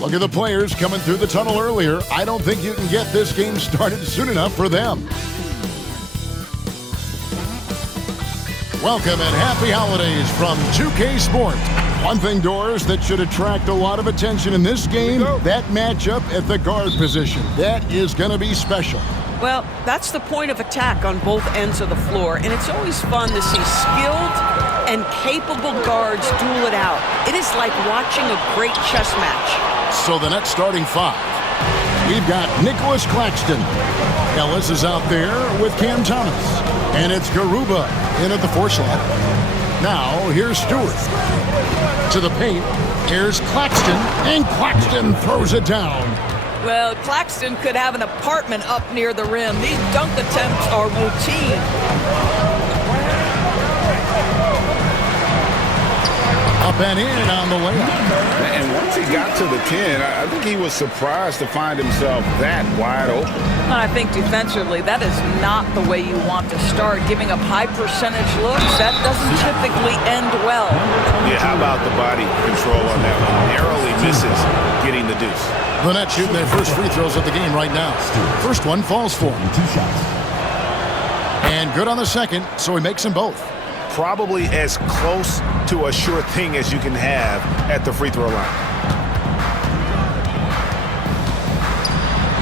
Look at the players coming through the tunnel earlier. I don't think you can get this game started soon enough for them. Welcome and happy holidays from 2K Sports. One thing, Doris, that should attract a lot of attention in this game, that matchup at the guard position. That is going to be special. Well, that's the point of attack on both ends of the floor, and it's always fun to see skilled and capable guards duel it out. It is like watching a great chess match. So the next starting five, we've got Nicholas Claxton. Ellis is out there with Cam Thomas. And it's Garuba in at the 4 slot. Now, here's Stewart. To the paint, here's Claxton, and Claxton throws it down. Well, Claxton could have an apartment up near the rim. These dunk attempts are routine. Up and in on the layup. And once he got to the 10, I think he was surprised to find himself that wide open. I think defensively, that is not the way you want to start. Giving up high percentage looks, that doesn't typically end well. Yeah, how about the body control on that one? Narrowly misses getting the deuce. The Nets shooting their first free throws of the game right now. First one falls for him. 2 shots. And good on the second, so he makes them both. Probably as close to a sure thing as you can have at the free throw line.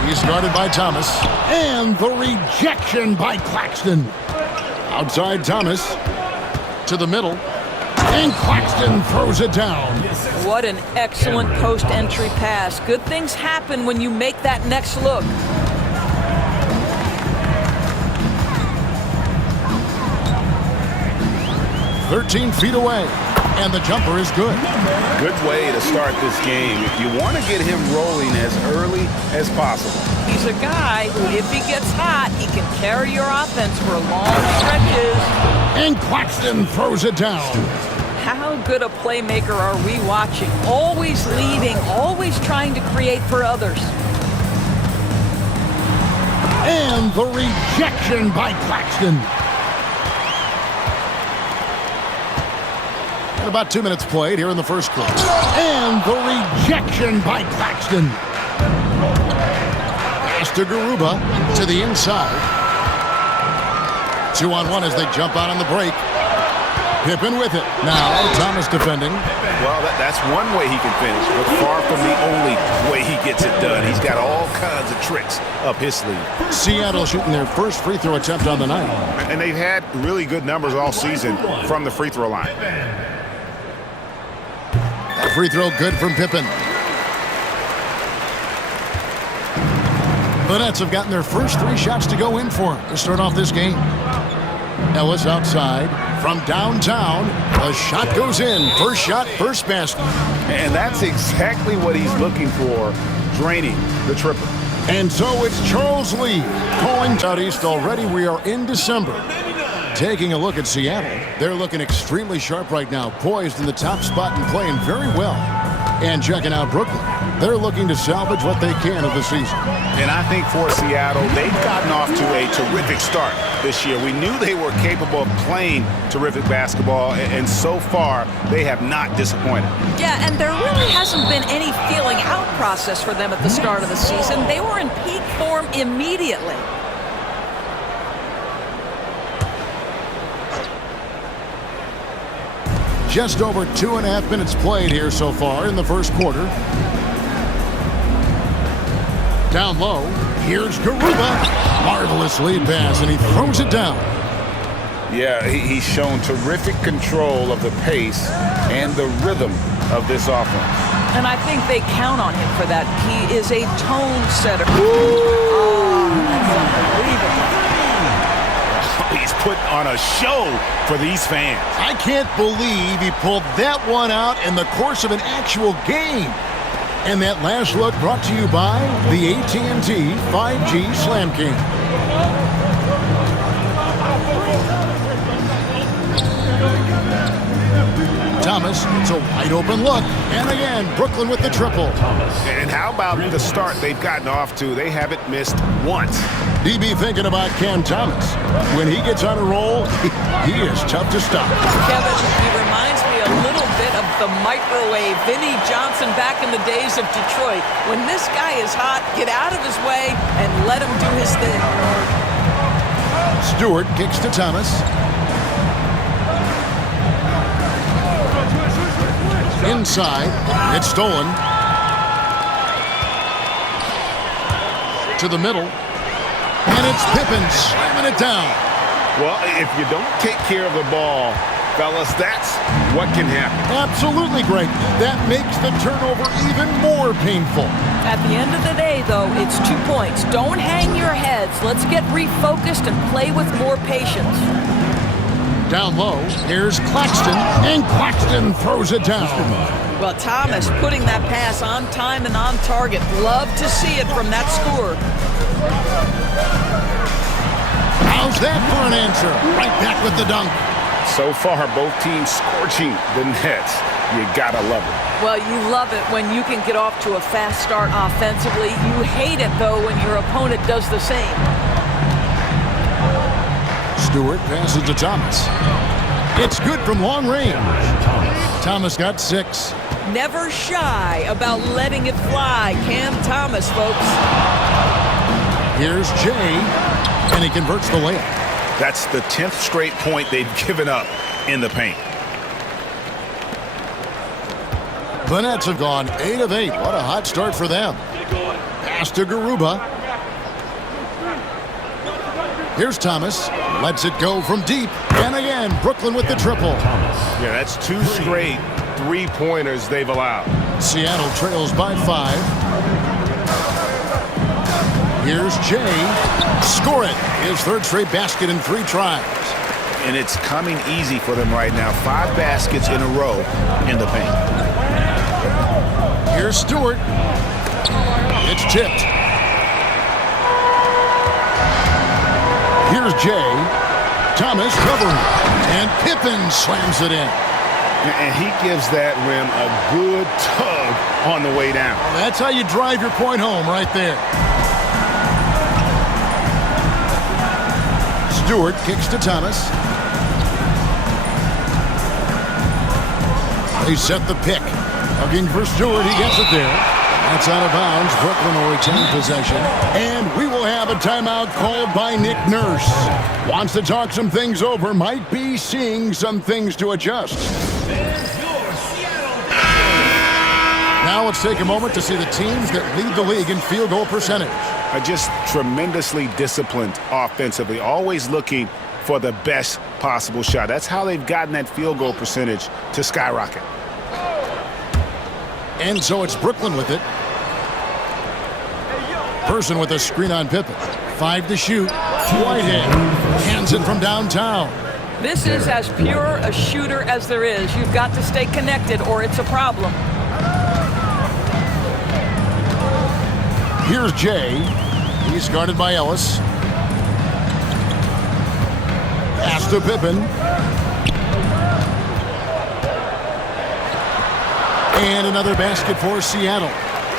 He's guarded by Thomas. And the rejection by Claxton. Outside Thomas. To the middle. And Claxton throws it down. What an excellent post-entry pass. Good things happen when you make that next look. 13 feet away, and the jumper is good. Good way to start this game. If you want to get him rolling as early as possible. He's a guy who, if he gets hot, he can carry your offense for long stretches. And Claxton throws it down. How good a playmaker are we watching? Always leading, always trying to create for others. And the rejection by Claxton. And about 2 minutes played here in the first quarter. And the rejection by Claxton. Pass to Garuba to the inside. 2-on-1 as they jump out on the break. Pippen with it. Now Thomas defending. Well, that's one way he can finish, but far from the only way he gets it done. He's got all kinds of tricks up his sleeve. Seattle shooting their first free throw attempt on the night. And they've had really good numbers all season from the free throw line. Free throw good from Pippen. The Nets have gotten their first 3 shots to go in for him to start off this game. Ellis outside from downtown. The shot goes in. First shot, first basket. And that's exactly what he's looking for, draining the triple. And so it's Charles Lee calling out east already. We are in December. Taking a look at Seattle, they're looking extremely sharp right now, poised in the top spot and playing very well. And checking out Brooklyn, they're looking to salvage what they can of the season. And I think for Seattle, they've gotten off to a terrific start this year. We knew they were capable of playing terrific basketball, and so far, they have not disappointed. Yeah, and there really hasn't been any feeling out process for them at the start of the season. They were in peak form immediately. Just over 2.5 minutes played here so far in the first quarter. Down low, here's Garuba. Marvelous lead pass, and he throws it down. Yeah, he's shown terrific control of the pace and the rhythm of this offense. And I think they count on him for that. He is a tone setter. Oh, that's unbelievable. He's put on a show for these fans. I can't believe he pulled that one out in the course of an actual game. And that last look brought to you by the AT&T 5G Slam King. Thomas, it's a wide open look. And again, Brooklyn with the triple. And how about the start they've gotten off to? They haven't missed once. DB thinking about Cam Thomas. When he gets on a roll, he is tough to stop. Kevin, he reminds me a little bit of the microwave. Vinnie Johnson back in the days of Detroit. When this guy is hot, get out of his way and let him do his thing. Stewart kicks to Thomas. Inside, it's stolen. To the middle. And it's Pippen slamming it down. Well, if you don't take care of the ball, fellas, that's what can happen. Absolutely, Greg. That makes the turnover even more painful. At the end of the day, though, it's 2 points. Don't hang your heads. Let's get refocused and play with more patience. Down low, here's Claxton, and Claxton throws it down. Well, Thomas putting that pass on time and on target. Love to see it from that score. How's that for an answer? Right back with the dunk. So far, both teams scorching the nets. You gotta love it. Well, you love it when you can get off to a fast start offensively. You hate it, though, when your opponent does the same. Stewart passes to Thomas. It's good from long range. Thomas got 6. Never shy about letting it fly. Cam Thomas, folks. Here's Jay, and he converts the layup. That's the 10th straight point they've given up in the paint. The Nets have gone 8 of 8. What a hot start for them. Pass to Garuba. Here's Thomas. Lets it go from deep. And again, Brooklyn with the triple. Yeah, that's 2 straight three-pointers they've allowed. Seattle trails by 5. Here's Jay. Score it. His 3rd straight basket in 3 tries. And it's coming easy for them right now. 5 baskets in a row in the paint. Here's Stewart. It's tipped. Here's Jay. Thomas covering. And Pippen slams it in. And he gives that rim a good tug on the way down. That's how you drive your point home right there. Stewart kicks to Thomas. They set the pick. Hugging for Stewart. He gets it there. That's out of bounds. Brooklyn will retain possession. And we will have a timeout called by Nick Nurse. Wants to talk some things over. Might be seeing some things to adjust. Now let's take a moment to see the teams that lead the league in field goal percentage. Are just tremendously disciplined offensively, always looking for the best possible shot. That's how they've gotten that field goal percentage to skyrocket. And so it's Brooklyn with it. Person with a screen on Pippen. 5 to shoot. Whitehead hands it from downtown. This is as pure a shooter as there is. You've got to stay connected or it's a problem. Here's Jay. He's guarded by Ellis. Pass to Pippen. And another basket for Seattle.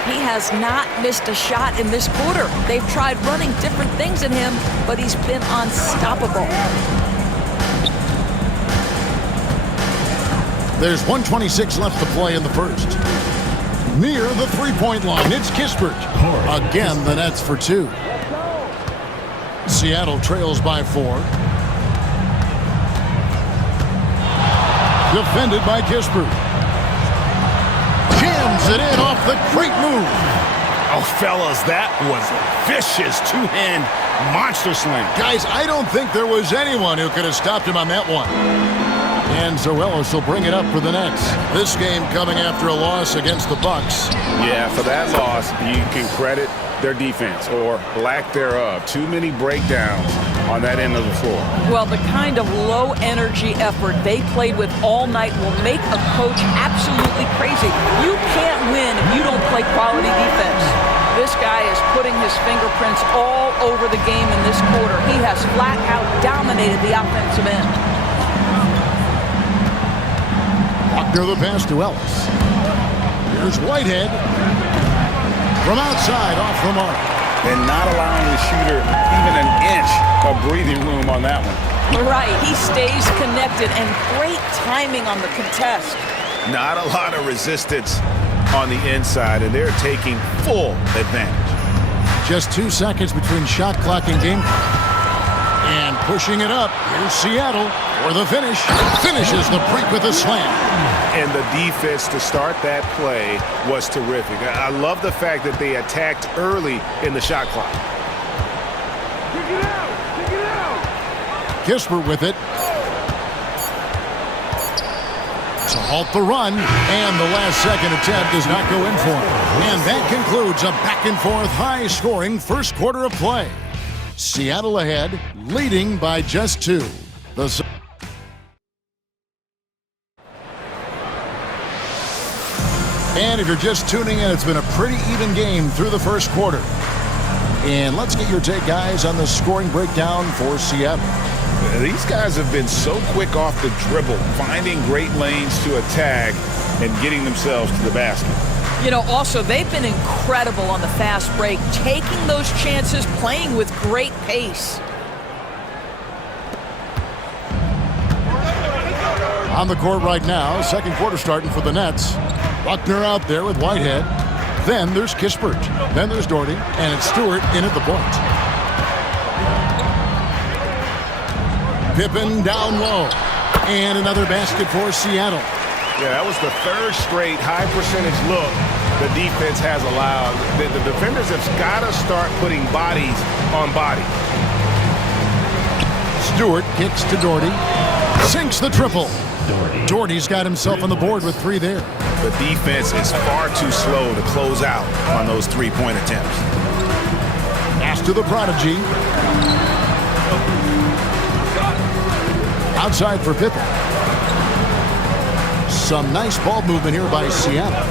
He has not missed a shot in this quarter. They've tried running different things in him, but he's been unstoppable. There's 1:26 left to play in the first. Near the three-point line, it's Kispert. Again, the Nets for 2. Seattle trails by 4. Defended by Kispert. Jams it in off the great move. Oh, fellas, that was a vicious two-hand monster slam. Guys, I don't think there was anyone who could have stopped him on that one. And so Ellis will bring it up for the Nets. This game coming after a loss against the Bucks. Yeah, for that loss, you can credit their defense or lack thereof. Too many breakdowns on that end of the floor. Well, the kind of low-energy effort they played with all night will make a coach absolutely crazy. You can't win if you don't play quality defense. This guy is putting his fingerprints all over the game in this quarter. He has flat out dominated the offensive end. Buckner the pass to Ellis. Here's Whitehead. From outside, off the mark. And not allowing the shooter even an inch of breathing room on that one. Right, he stays connected and great timing on the contest. Not a lot of resistance on the inside, and they're taking full advantage. Just 2 seconds between shot clock and game clock. And pushing it up, here's Seattle for the finish. Finishes the break with a slam. And the defense to start that play was terrific. I love the fact that they attacked early in the shot clock. Kispert with it to halt the run, and the last-second attempt does not go in for him. And that concludes a back-and-forth, high-scoring first quarter of play. Seattle ahead, leading by just 2. And if you're just tuning in, it's been a pretty even game through the first quarter. And let's get your take, guys, on the scoring breakdown for Seattle. These guys have been so quick off the dribble, finding great lanes to attack and getting themselves to the basket. You know, also, they've been incredible on the fast break, taking those chances, playing with great pace. On the court right now, second quarter starting for the Nets. Buckner out there with Whitehead. Then there's Kispert. Then there's Doherty. And it's Stewart in at the point. Pippen down low. And another basket for Seattle. Yeah, that was the third straight high percentage look the defense has allowed. The defenders have got to start putting bodies on bodies. Stewart kicks to Doherty. Sinks the triple. Doherty's got himself on the board with 3 there. The defense is far too slow to close out on those three-point attempts. Pass to the prodigy. Outside for Pippen. Some nice ball movement here by Seattle.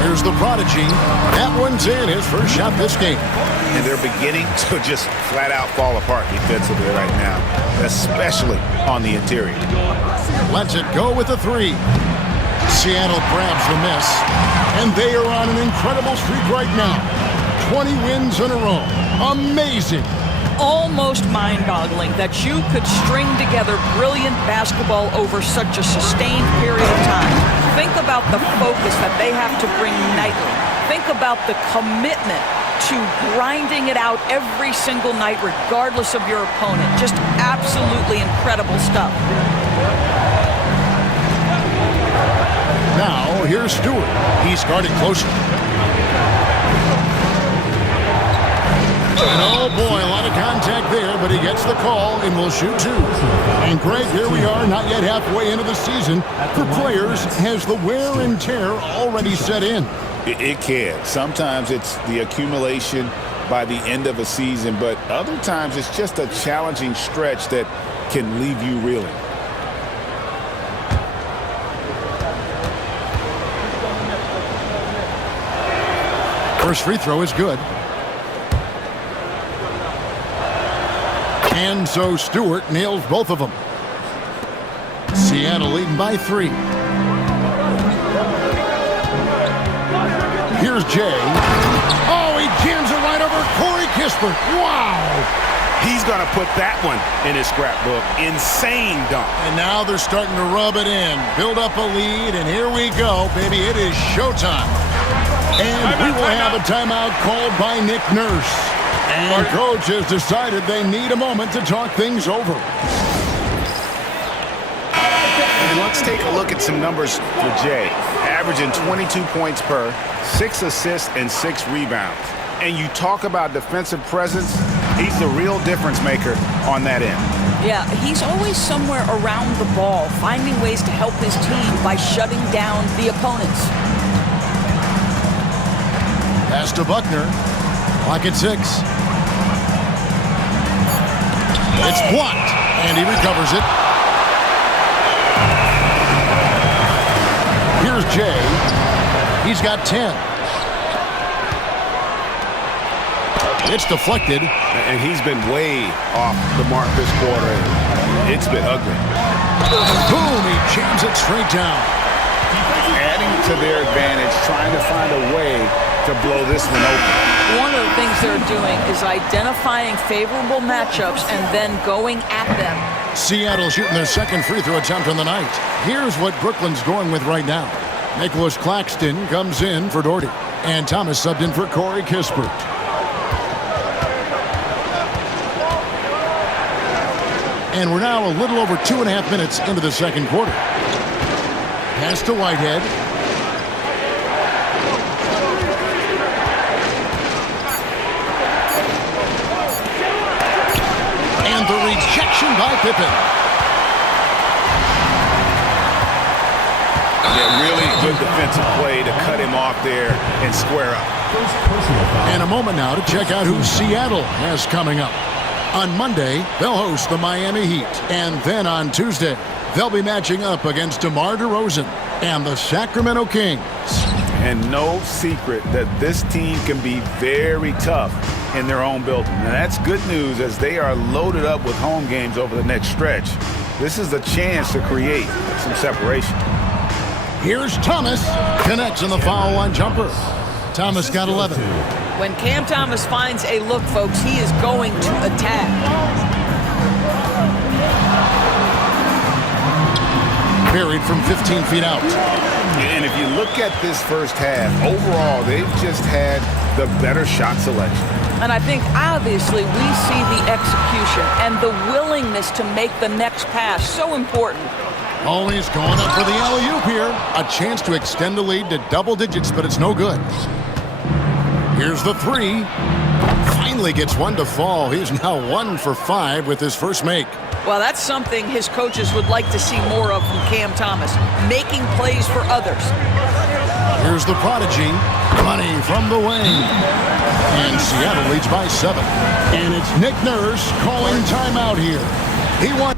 Here's the prodigy. That one's in, his first shot this game. And they're beginning to just flat out fall apart defensively right now, especially on the interior. Lets it go with the 3. Seattle grabs the miss, and they are on an incredible streak right now. 20 wins in a row. Amazing. Almost mind-boggling that you could string together brilliant basketball over such a sustained period of time. Think about the focus that they have to bring nightly. Think about the commitment to grinding it out every single night regardless of your opponent. Just absolutely incredible stuff. Now, here's Stewart. He's guarded closer. And oh boy, a lot of contact there, but he gets the call and will shoot 2. And Greg, here we are, not yet halfway into the season. For players, has the wear and tear already set in? It can. Sometimes it's the accumulation by the end of a season, but other times it's just a challenging stretch that can leave you reeling. First free throw is good. And so Stewart nails both of them. Seattle leading by 3. Here's Jay. Oh, he jams it right over Corey Kispert. Wow. He's going to put that one in his scrapbook. Insane dunk. And now they're starting to rub it in. Build up a lead, and here we go, baby. It is showtime. And we will have a timeout called by Nick Nurse. And coach has decided they need a moment to talk things over. And let's take a look at some numbers for Jay. Averaging 22 points per, 6 assists, and 6 rebounds. And you talk about defensive presence, he's the real difference maker on that end. Yeah, he's always somewhere around the ball, finding ways to help his team by shutting down the opponents. Pass to Buckner. Clock at 6. It's blocked, and he recovers it. Here's Jay. He's got 10. It's deflected. And he's been way off the mark this quarter. It's been ugly. Boom, he jams it straight down. Adding to their advantage, trying to find a way to blow this one open. One of the things they're doing is identifying favorable matchups and then going at them. Seattle shooting their second free throw attempt on the night. Here's what Brooklyn's going with right now. Nicholas Claxton comes in for Doherty. And Thomas subbed in for Corey Kispert. And we're now a little over 2.5 minutes into the second quarter. Pass to Whitehead. And the rejection by Pippen. Yeah, really good defensive play to cut him off there and square up. And a moment now to check out who Seattle has coming up. On Monday, they'll host the Miami Heat. And then on Tuesday, they'll be matching up against DeMar DeRozan and the Sacramento Kings. And no secret that this team can be very tough in their own building. And that's good news as they are loaded up with home games over the next stretch. This is a chance to create some separation. Here's Thomas. Connects on the foul line jumper. Thomas got 11. When Cam Thomas finds a look, folks, he is going to attack. Buried from 15 feet out. And if you look at this first half, overall, they've just had the better shot selection. And I think, obviously, we see the execution and the willingness to make the next pass so important. Always going up for the alley-oop here. A chance to extend the lead to double digits, but it's no good. Here's the three. Finally gets one to fall. He's now 1 for 5 with his first make. Well, that's something his coaches would like to see more of from Cam Thomas, making plays for others. Here's the prodigy. Money from the wing. And Seattle leads by 7. And it's Nick Nurse calling timeout here. He wants